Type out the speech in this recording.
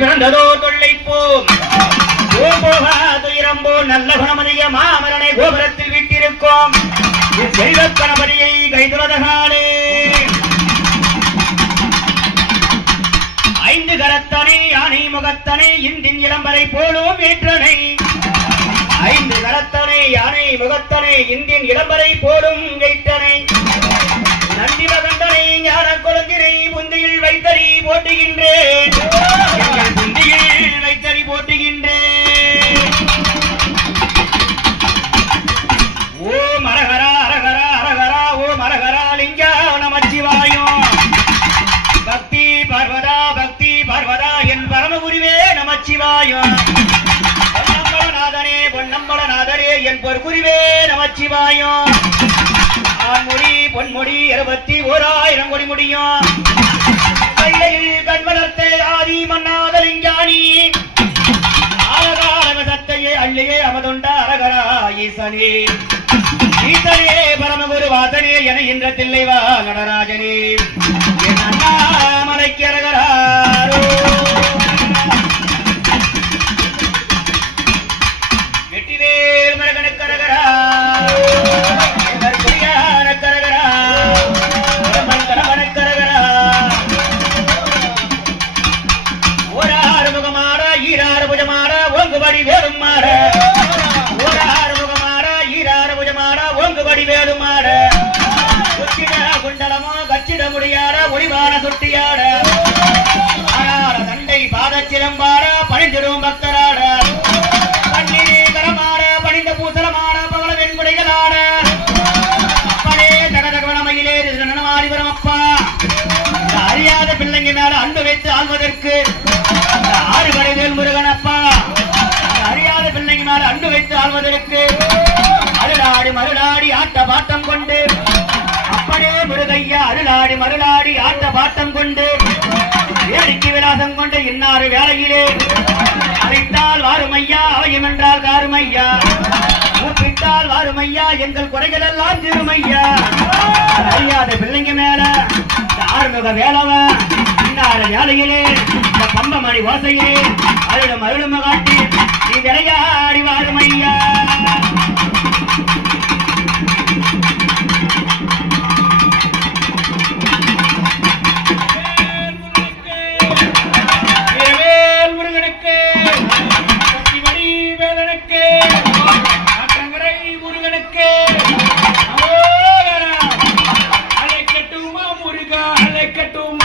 பிறந்ததோ தொல்லைப்போம் துயரம்போ நல்ல குணமதிய மாமரனை கோபுரத்தில் விட்டிருக்கோம் செல்வ கணபதியை கைதுலதகாலே ஐந்து கரத்தனை யானை முகத்தனை இந்தின் இளம்பரை போலும் ஏற்றனை ஐந்து கரத்தனை யானை முகத்தனை இந்தின் இளம்பரை போலும் ஏற்றனை நந்தி மகந்தனை ஞான குழந்தினை புந்தியில் வைத்தறி போட்டுகின்றேன் புந்தியில் வைத்தறி போட்டுகின்றேன் ஓம் அரகரா அரகரா அரகரா ஓம் அரகரா லிங்கா நமச்சிவாயம் பக்தி பார்வதா என் பரமகுருவே நமச்சிவாயம் பொன்னம்பலநாதனே பொன்னம்பலநாதனே என் பொற்குருவே நமச்சிவாயம் ஆண்மொழி பொன்மொழி 21,000 கோடி முடியும் கையில் கண் வளர்த்த ஆதி மன்னாதலிங்கானி ஆலகாலக சத்தையே அள்ளியே அமதுண்ட அரகரா ஈசனே ஈசனே பரமகுரு வாசனே என இன்ற தில்லைவா நடராஜனே என் அண்ணாமலைக்கு அரகராரோ வெற்றிவேல் மரகனுக்கு அரகரா வேலுமாட ஓராறு முகமாட ஈராறு புஜமாட ஓங்குபடி வேலுமாட சுற்றிட குண்டலமோ கச்சிட முடியாட ஒளிவான சுட்டியாட ஆடாட தண்டை பாதச்சிலம்பாட பணிந்திடும் பக்தராட பன்னிரே கரமாட பணிந்த பூசலமாட பவள வெண்குடைகளாட அப்பனே தகதகவனமையிலே நனமாரிவரம் அப்பா அறியாத பிள்ளைங்க மேல அன்பு வைத்து ஆள்வதற்கு ஆறுபடை வேல் முருகன் அப்பா அறியாத பிள்ளைங்க மேல அன்பு வைத்து ஆள்வதற்கு அருளாடி மருளாடி ஆட்ட பாட்டம் கொண்டு அப்பனே முருகையா அருளாடி மருளாடி ஆட்ட பாட்டம் கொண்டு வேடிக்கை விலாசம் கொண்டு இன்னாறு வேளையிலே அழைத்தால் வாருமையா அவையும் என்றால் காருமையா கூப்பிட்டால் வாருமையா எங்கள் குறைகள் எல்லாம் திருமையா அறியாத பிள்ளைங்க மேல ஆறுமுக வேலவா இன்னாறு வேளையிலே இந்த பம்பமணி ஓசையிலே அருளும் அருளும் காட்டி நீ விளையாடி வாருமையா முருகனுக்கு வேலனுக்கு ஆற்றங்கரை முருகனுக்கு அலைக்கட்டுமா முருகா அலைக்கட்டும்